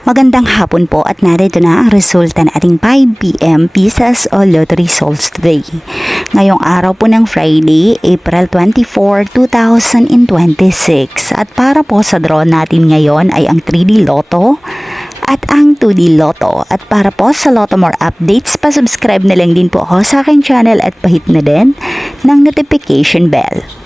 Magandang hapon po at narito na ang resulta ng ating 5pm Pisas o Lotto Results today. Ngayong araw po ng Friday, April 24, 2026. At para po sa draw natin ngayon ay ang 3D Lotto at ang 2D Lotto. At para po sa Lotto More updates, pa-subscribe na lang din po ako sa aking channel at pahit na din ng notification bell.